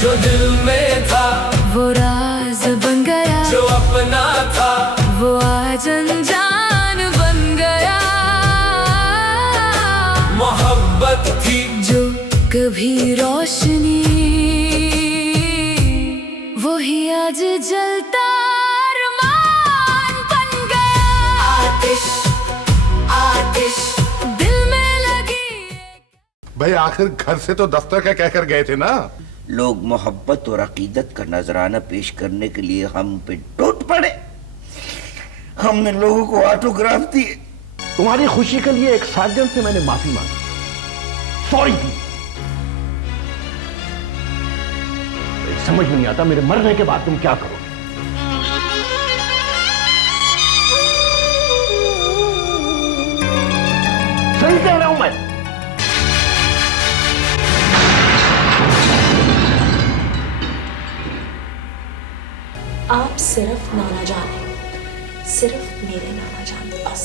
जो दिल में था वो राज बन गया, जो अपना था वो आज अनजान बन गया। मोहब्बत थी जो कभी रोशनी, वही आज जलता अरमान बन गया। आतिश आतिश दिल में लगी। भाई आखिर घर से तो दफ्तर का कहकर गए थे ना। लोग मोहब्बत और अकीदत का नजराना पेश करने के लिए हम पे टूट पड़े। हमने लोगों को ऑटोग्राफ दिए। तुम्हारी खुशी के लिए एक सार्जन से मैंने माफी मांगी, सॉरी दी। समझ में नहीं आता मेरे मरने के बाद तुम क्या करो। सही कह रहा हूं मैं। आप सिर्फ नाना जान हैं, सिर्फ मेरे नाना जान, बस।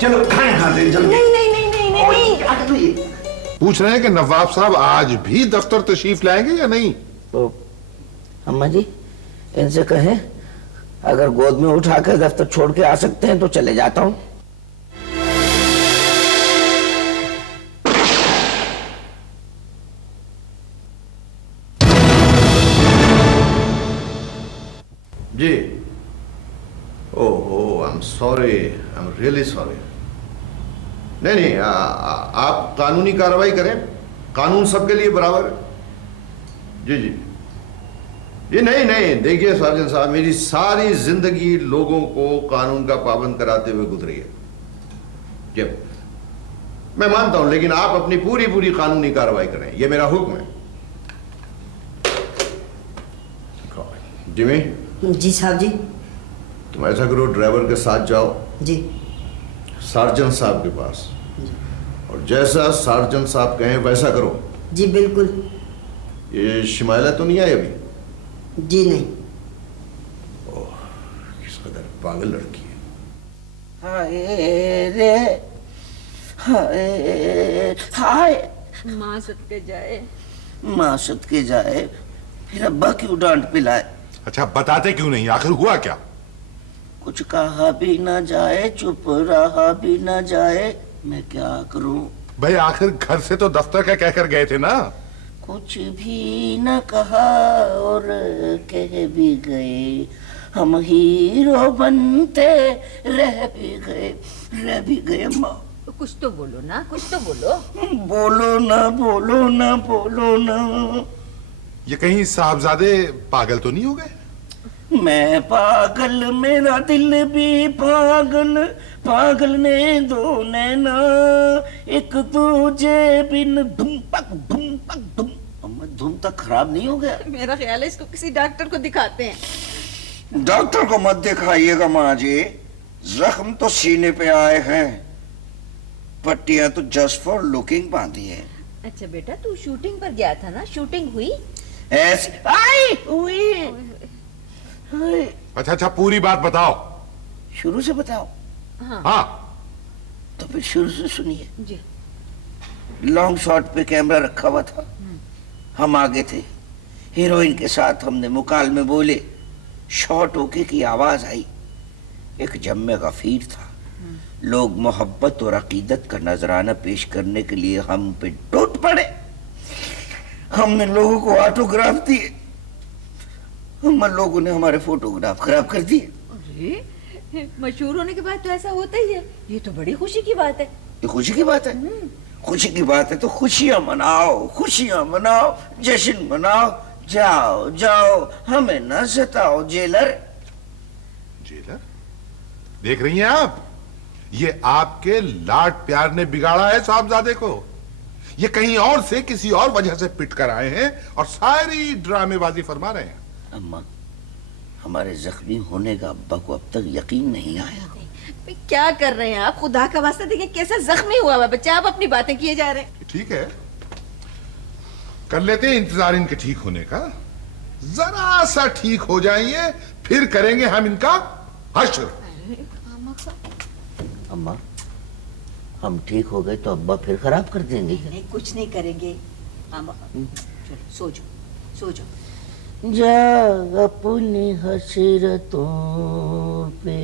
चलो खाना खाते हैं जल्दी। नहीं नहीं नहीं नहीं नहीं, नहीं। पूछ रहे हैं कि नवाब साहब आज भी दफ्तर तशरीफ लाएंगे या नहीं। तो अम्मा जी इनसे कहें अगर गोद में उठाकर दफ्तर छोड़ के आ सकते हैं तो चले जाता हूं। जी ओहो I am sorry, I am really sorry. नहीं नहीं आप कानूनी कार्रवाई करें, कानून सबके लिए बराबर है। जी जी जी नहीं नहीं, देखिए सार्जन साहब, मेरी सारी जिंदगी लोगों को कानून का पाबंद कराते हुए गुजरी है। जब मैं मानता हूं, लेकिन आप अपनी पूरी पूरी कानूनी कार्रवाई करें, यह मेरा हुक्म है। जिमी जी साहब जी। तुम ऐसा करो, ड्राइवर के साथ जाओ जी सार्जन साहब के पास, और जैसा सार्जन साहब कहें वैसा करो। जी बिल्कुल। ये शिमाइला तो नहीं आई अभी? जी नहीं। ओह किस कदर पागल लड़की है। हाय रे हाय हाय, माँ सदके जाए, माँ सदके जाए, फिर अब्बा क्यों डांट पिलाए। अच्छा बताते क्यों नहीं, आखिर हुआ क्या? कुछ कहा भी ना जाए, चुप रहा भी ना जाए, मैं क्या करूं। भाई आखिर घर से तो दफ्तर का कहकर गए थे ना। कुछ भी न कहा और कह भी गए, हम हीरो बनते रह भी गए माँ। कुछ तो बोलो ना, कुछ तो बोलो। बोलो ना बोलो ना बोलो ना। ये कहीं साहबजादे पागल तो नहीं हो गए? मैं पागल, मेरा दिल भी पागल, पागल ने दो नैना, एक दूजे बिन धुम पक धुम। धुम तक खराब नहीं हो गया? मेरा ख्याल है इसको किसी डॉक्टर को दिखाते हैं। डॉक्टर को मत दिखाइएगा माँ जी, जख्म तो सीने पे आए हैं, पट्टियां तो जस्ट फॉर लुकिंग बांधी है। अच्छा बेटा, तू शूटिंग पर गया था ना, शूटिंग हुई? ऐसे आई हुई। अच्छा पूरी बात बताओ। शुरू से बताओ? हाँ तो फिर शुरू से सुनिए जी। लॉन्ग शॉट पे कैमरा रखा हुआ था, हम आगे थे, हीरोइन के साथ हमने मुकालमे बोले, शॉट ओके की आवाज आई, एक जम्मे गफीर था। लोग मोहब्बत और अकीदत का नजराना पेश करने के लिए हम पे टूट पड़े। हमने लोगों को ऑटोग्राफ दिए, हम लोगों ने हमारे फोटोग्राफ खराब कर दिए। अरे मशहूर होने के बाद तो ऐसा होता ही है, ये तो बड़ी खुशी की बात है। ये खुशी की बात है? खुशी की बात है तो खुशियां मनाओ, खुशियां मनाओ, जश्न मनाओ। जाओ जाओ, हमें न सताओ जेलर। जेलर? देख रही हैं आप, ये आपके लाड प्यार ने बिगाड़ा है साहबजादे को। ये कहीं और से किसी और वजह से पिट कर आए हैं और सारी ड्रामेबाजी फरमा रहे हैं। अम्मा, हमारे जख्मी होने का अब्बा को अब तक यकीन नहीं आया। क्या कर रहे हैं आप? खुदा का वास्ता देखिए कैसा जख्मी हुआ है बच्चा, आप अपनी बातें किए जा रहे हैं। ठीक है, कर लेते हैं इंतजार इनके ठीक होने का। जरा सा ठीक हो जाएंगे फिर करेंगे हम इनका हश्र। अम्मा, हम ठीक हो गए तो अब्बा फिर खराब कर देंगे। नहीं, कुछ नहीं करेंगे, हाँ चलो सो जाओ सो जाओ। जाग अपनी हसरतों पे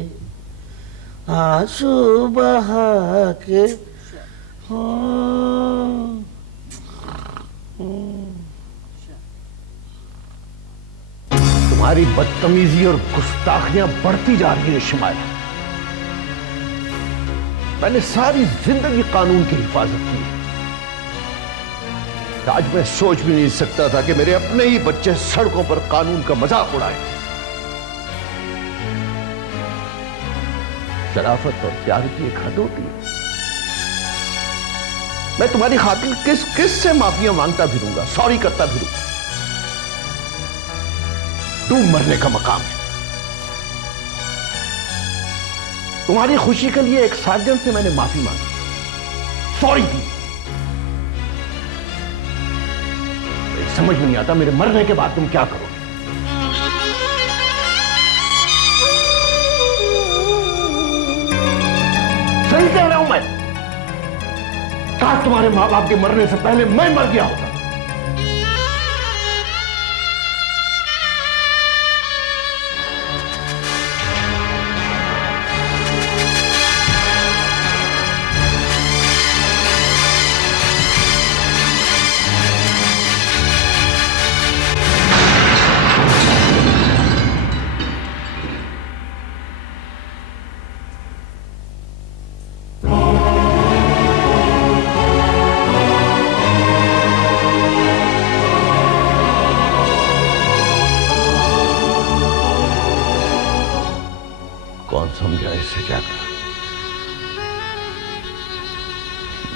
आंसू बहा के तुम्हारी बदतमीजी और गुस्ताखियां बढ़ती जा रही है शिमाला। मैंने सारी जिंदगी कानून की हिफाजत की। आज मैं सोच भी नहीं सकता था कि मेरे अपने ही बच्चे सड़कों पर कानून का मजाक उड़ाए। शराफत और प्यार की एक हद होती है। मैं तुम्हारी खातिर किस किस से माफिया मांगता फिरूंगा, सॉरी करता फिरूंगा। तू मरने का मकाम है। तुम्हारी खुशी के लिए एक सार्जन से मैंने माफी मांगी, सॉरी की। समझ में नहीं आता मेरे मरने के बाद तुम क्या करो। सही कह रहा हूं मैं। काश तुम्हारे मां बाप के मरने से पहले मैं मर गया होता। कौन समझा इसे जाकर।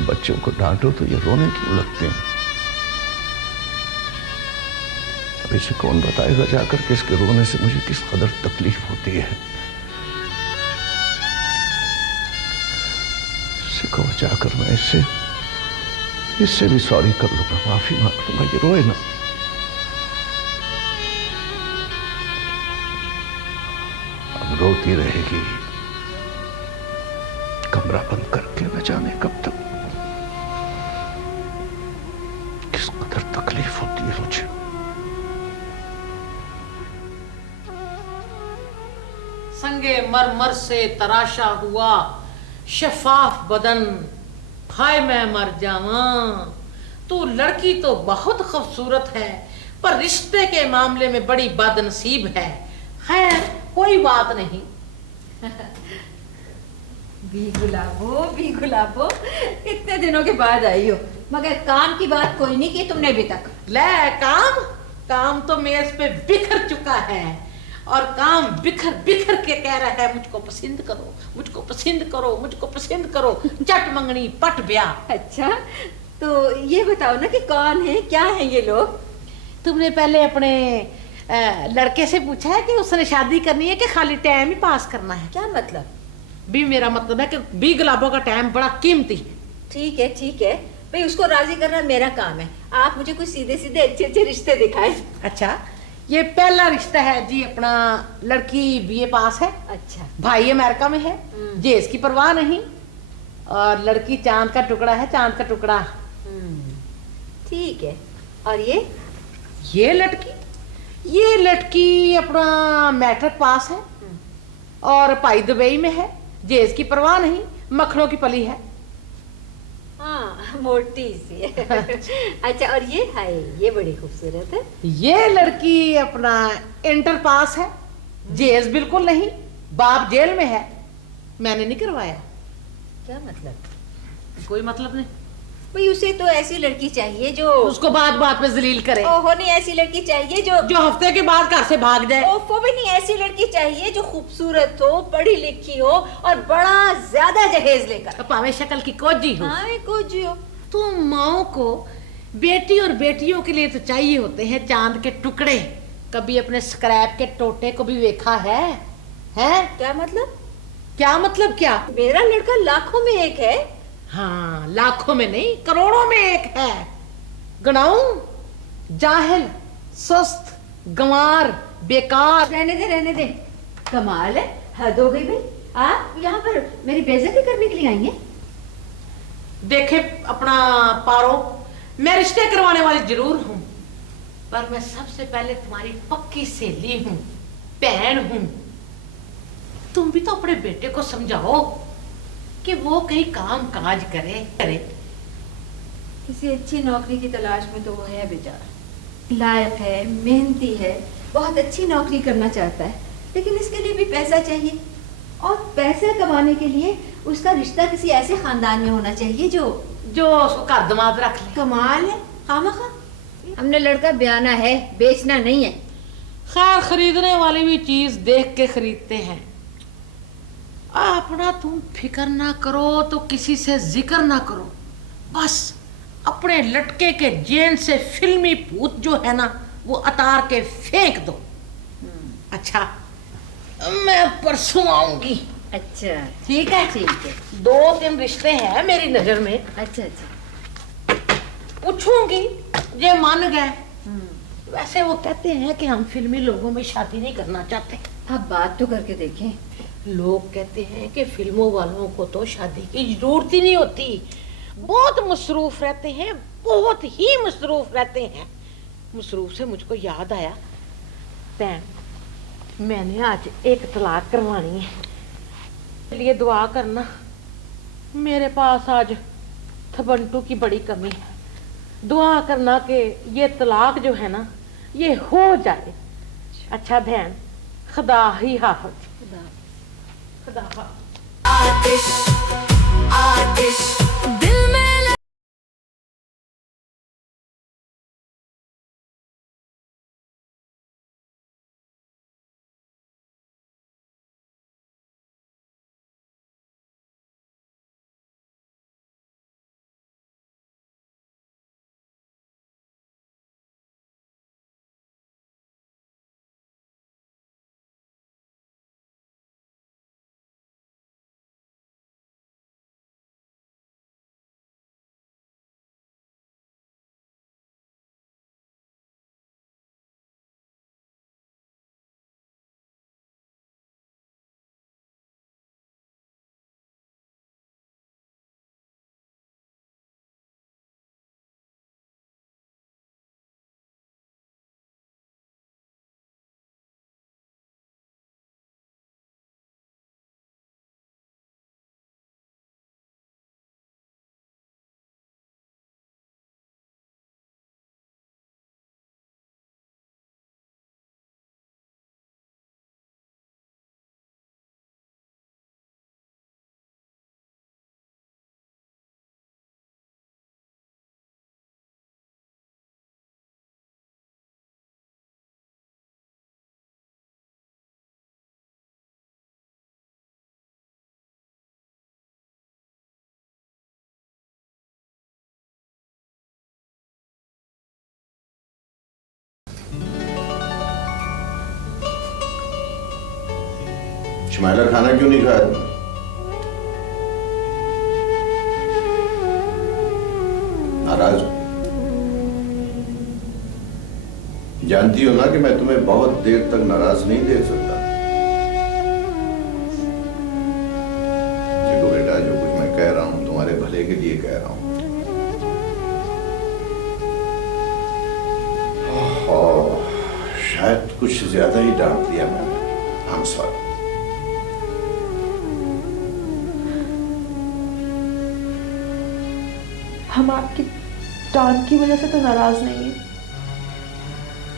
बच्चों को डांटो तो ये रोने क्यों लगते हैं। अब इसे कौन बताएगा जाकर कि इसके रोने से मुझे किस कदर तकलीफ होती है। इसे कहो जाकर मैं इससे भी सॉरी कर लूंगा, माफी मांग लूंगा। ये रोए ना। अब रोती रहेगी, कमरा बंद करके न जाने कब तक। किस कदर तकलीफ होती है मुझे। संगे मरमर से तराशा हुआ शफाफ बदन, हाय मैं मर जावां। तू लड़की तो बहुत खूबसूरत है, पर रिश्ते के मामले में बड़ी बदनसीब है। खैर कोई बात नहीं। भी गुलाबो इतने दिनों के बाद आई हो, मगर काम की बात कोई नहीं की तुमने अभी तक। ले काम तो मेज पे बिखर चुका है, और काम बिखर बिखर के कह रहा है मुझको पसंद करो, मुझको पसंद करो, मुझको पसंद करो। चट मंगनी पट ब्याह। अच्छा तो ये बताओ ना कि कौन है, क्या है ये लोग। तुमने पहले अपने लड़के से पूछा है कि उसने शादी करनी है कि खाली टाइम ही पास करना है। क्या मतलब? भी मेरा मतलब है कि बी गुलाबों का टाइम बड़ा कीमती है। ठीक है भाई, उसको राजी करना मेरा काम है। आप मुझे कुछ सीधे सीधे अच्छे अच्छे रिश्ते दिखाए। अच्छा, ये पहला रिश्ता है जी अपना। लड़की बीए पास है। अच्छा। भाई अमेरिका में है, जे इसकी परवाह नहीं। और लड़की चांद का टुकड़ा है, चांद का टुकड़ा। ठीक है। और ये लड़की अपना मैट्रिक पास है और भाई दुबई में है, जे इसकी परवाह नहीं, मखनों की पली है। हाँ, मोटी सी है। अच्छा, और ये हाय, ये बड़ी खूबसूरत है। ये लड़की अपना इंटर पास है, जेज बिल्कुल नहीं, बाप जेल में है, मैंने नहीं करवाया। क्या मतलब? कोई मतलब नहीं भाई, उसे तो ऐसी लड़की चाहिए जो उसको बात में जलील करे। ओहो, नहीं, ऐसी लड़की चाहिए जो हफ्ते के बाद घर से भाग जाए। ओहो भी नहीं, ऐसी लड़की चाहिए जो खूबसूरत हो, पढ़ी लिखी हो और बड़ा ज्यादा जहेज लेकर। पावे शक्ल की कोजी हो। हाँ, कोजी हो। तो माओ को बेटी और बेटियों के लिए तो चाहिए होते हैं चांद के टुकड़े। कभी अपने स्क्रैप के टोटे को भी देखा है? क्या मतलब? क्या मेरा लड़का लाखों में एक है। हाँ, लाखों में नहीं, करोड़ों में एक है। गनाऊं? जाहिल, सुस्त, गंवार, बेकार। रहने दे। कमाल है, हद हो गई भाई। आप यहाँ पर मेरी बेइज्जती करने के लिए आई हैं? देखे अपना पारो, मैं रिश्ते करवाने वाली जरूर हूं, पर मैं सबसे पहले तुम्हारी पक्की सहेली हूं, बहन हूं। तुम भी तो अपने बेटे को समझाओ कि वो कहीं काम काज करे। किसी अच्छी नौकरी की तलाश में तो वो है बेचारा, लायक है, मेहनती है, बहुत अच्छी नौकरी करना चाहता है, लेकिन इसके लिए भी पैसा चाहिए, और पैसे कमाने के लिए उसका रिश्ता किसी ऐसे खानदान में होना चाहिए जो उसको घर दमाद रख ले। कमाल है, खामखा। हमने लड़का ब्याना है, बेचना नहीं है। खैर, खरीदने वाली भी चीज देख के खरीदते हैं। अपना तुम फिक्र ना करो, तो किसी से जिक्र ना करो, बस अपने लटके के जेन से फिल्मी भूत जो है ना वो अतार के फेंक दो। अच्छा, मैं परसों आऊंगी। अच्छा, ठीक है? ठीक है। 2-3 रिश्ते हैं मेरी नजर में। अच्छा अच्छा, पूछूंगी ये मान गए। वैसे वो कहते हैं कि हम फिल्मी लोगों में शादी नहीं करना चाहते। आप बात तो करके देखें। लोग कहते हैं कि फिल्मों वालों को तो शादी की जरूरत ही नहीं होती, बहुत मसरूफ रहते हैं, बहुत ही मसरूफ रहते हैं। मसरूफ से मुझको याद आया, बहन, मैंने आज एक तलाक करवानी है, लिए दुआ करना। मेरे पास आज थबंटू की बड़ी कमी है, दुआ करना कि ये तलाक जो है ना ये हो जाए। अच्छा बहन, खुदा ही हाफिज। खुदा हाफिज। आतिश आतिश दिल में शमाइला, खाना क्यों नहीं खाया तुमने? नाराज हो? जानती हो ना कि मैं तुम्हें बहुत देर तक नाराज नहीं देख सकता। देखो बेटा, जो कुछ मैं कह रहा हूं तुम्हारे भले के लिए कह रहा हूं। और शायद कुछ ज्यादा ही डांट दिया मैंने। I'm sorry। हम आपकी डांट की वजह से तो नाराज नहीं है।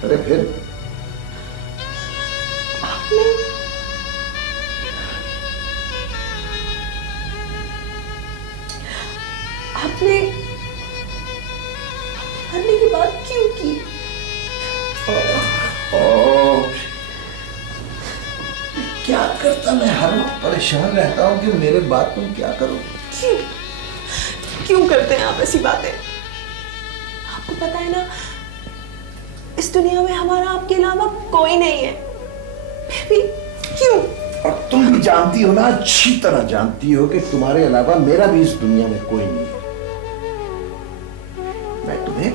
अरे फिर आपने आपने मरने की बात क्यों की? क्या करता, मैं हर वक्त परेशान रहता हूँ कि मेरे बात तुम क्या करो। क्यों क्यों करते हैं आप ऐसी बातें? आपको पता है ना, इस दुनिया में हमारा आपके अलावा कोई नहीं है, फिर भी क्यों? और तुम भी जानती हो ना, अच्छी तरह जानती हो कि तुम्हारे अलावा मेरा भी इस दुनिया में कोई नहीं है। मैं तुम्हें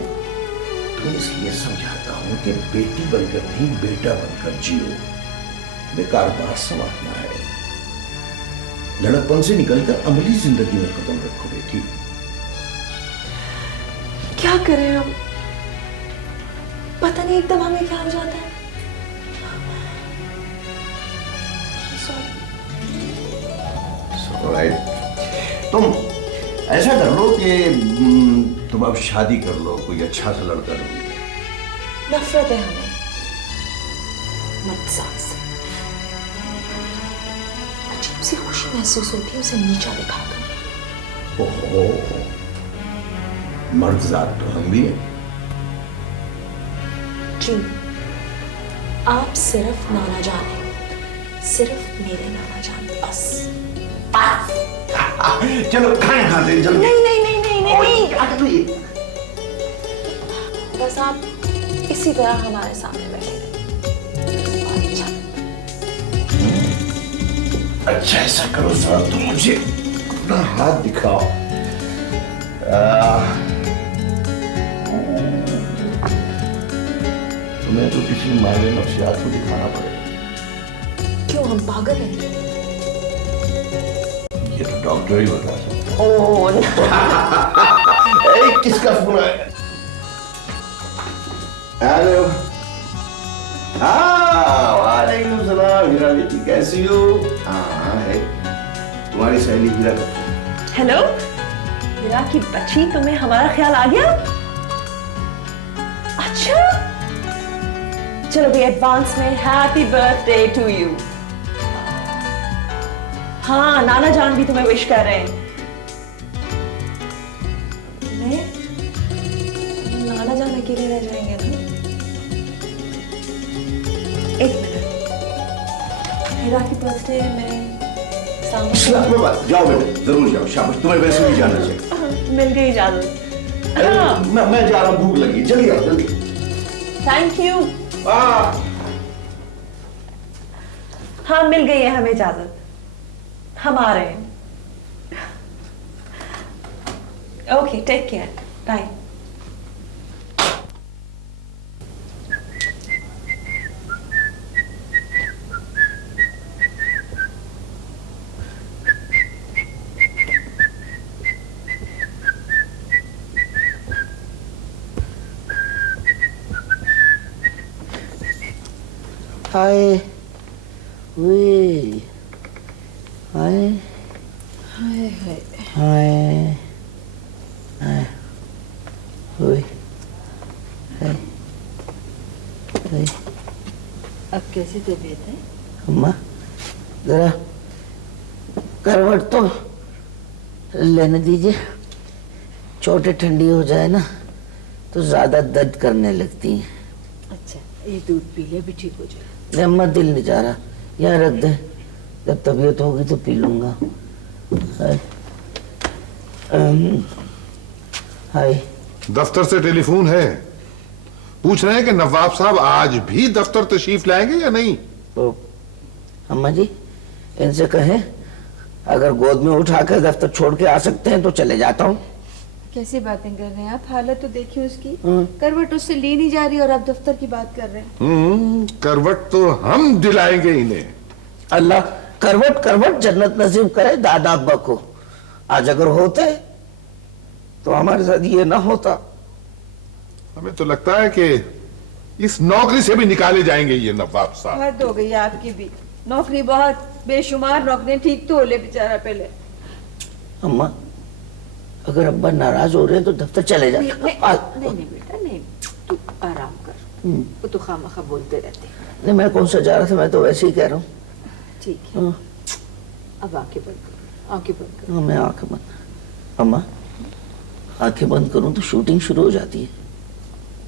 इसलिए समझाता हूं कि बेटी बनकर नहीं, बेटा बनकर जियो। बेकार बात संभालना है, लड़कपन से निकलकर अमली जिंदगी में कदम रखो बेटी। क्या करें हम? पता नहीं एकदम हमें क्या हो जाता है। Alright. तुम ऐसा कर लो कि तुम अब शादी कर लो, कोई अच्छा सा लड़का ढूंढ लो। नफरत है हमें मर्दजात से। अजीब सी खुशी महसूस होती है उसे नीचा दिखाकर। ओहो, मर्दजात तो हम भी हैं। जी, आप सिर्फ नाना जान हैं, सिर्फ मेरे नाना जान, बस। चलो खाना खाते हैं, जल्दी। नहीं नहीं नहीं नहीं नहीं, नहीं। क्या कर रही है? बस आप इसी तरह हमारे सामने बैठे रहे। अच्छा ऐसा करो सर, तुम मुझे अपना हाथ दिखाओ। तुम्हें तो किसी मायने नफ्सियात को दिखाना पड़ेगा। क्यों, हम पागल हैं? ये तो डॉक्टर ही बता सकता है। ओह किसका फोन है? हेलो। वालेकुम सलाम। हीरा बेटी कैसी हो? हाँ है, तुम्हारी सहेली हीरा। हेलो हीरा की बच्ची, तुम्हें हमारा ख्याल आ गया? अच्छा, चलो भी एडवांस में हैप्पी बर्थडे टू यू। हाँ, नाना जान भी तुम्हें विश कर रहे हैं। नहीं, नाना जान अकेले रह जाएंगे ना। एक मिनट, हीरा की बर्थडे में सामने जाओ बेटे, जरूर जाओ। शाबाश, तुम्हें वैसे भी जाना चाहिए। मिल गई इजाजत। हाँ, मैं जा रहा हूँ, भूख लगी। जल्दी आओ, जल्दी। Thank you. हाँ, मिल गई है हमें इजाजत, हम आ रहे हैं। Okay, take care, bye. Hi, वे, hi, hi hi. Hi, hi, वे, हाय, हाय। अब कैसी तबीयत है? अम्मा, जरा करवट तो लेने दीजिए। चोटें ठंडी हो जाए ना तो ज्यादा दर्द करने लगती हैं। अच्छा, ये दूध पी ले, भी ठीक हो जाए। नहीं अम्मा, दिल नहीं चाह रहा, यहाँ रख दे, जब तबीयत होगी तो पी लूंगा। हाय, हाय। दफ्तर से टेलीफोन है, पूछ रहे हैं कि नवाब साहब आज भी दफ्तर तशरीफ लाएंगे या नहीं। तो अम्मा जी, इनसे कहें अगर गोद में उठाकर दफ्तर छोड़ के आ सकते हैं तो चले जाता हूँ। कैसी बातें कर रहे हैं आप? हालत तो देखिए उसकी, करवट उससे ली नहीं जा रही और आप दफ्तर की बात कर रहे हैं। करवट तो हम दिलाएंगे इन्हें। अल्लाह करवट करवट जन्नत नसीब करे दादा अब्बा को। आज अगर होते तो हमारे साथ ये ना होता। हमें तो लगता है कि इस नौकरी से भी निकाले जाएंगे ये नवाब साहब। हद हो गई आपकी भी। नौकरी बहुत, बेशुमार नौकरियां, ठीक तो हो ले बेचारा पहले। अम्मा, अगर अब्बा नाराज हो रहे हैं तो दफ्तर चले जाते। नहीं बेटा नहीं, तू आराम कर। वो तो खामखा बोलते रहते हैं। नहीं, मैं कौन सा जा रहा था, मैं तो वैसे ही कह रहा हूँ। ठीक है, अब आंखें बंद करो, आंखें बंद करो। मैं आंखें बंद, अम्मा आंखें बंद करूं तो शूटिंग शुरू हो जाती है।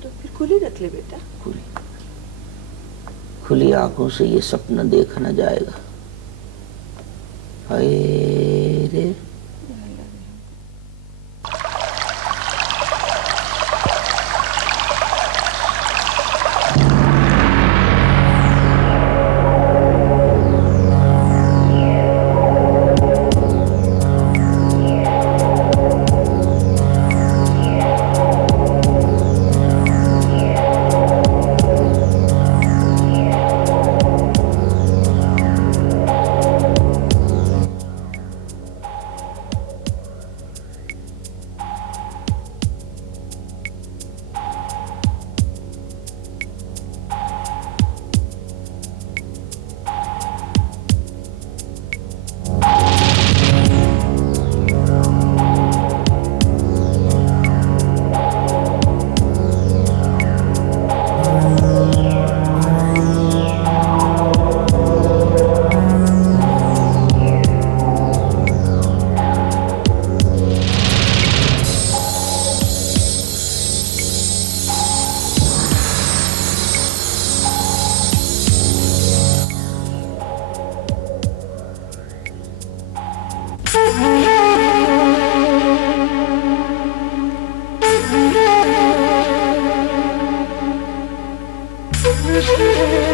तो फिर खुली रख ले बेटा। खुली आंखों से ये सपना देखा न जाएगा। हाय रे, है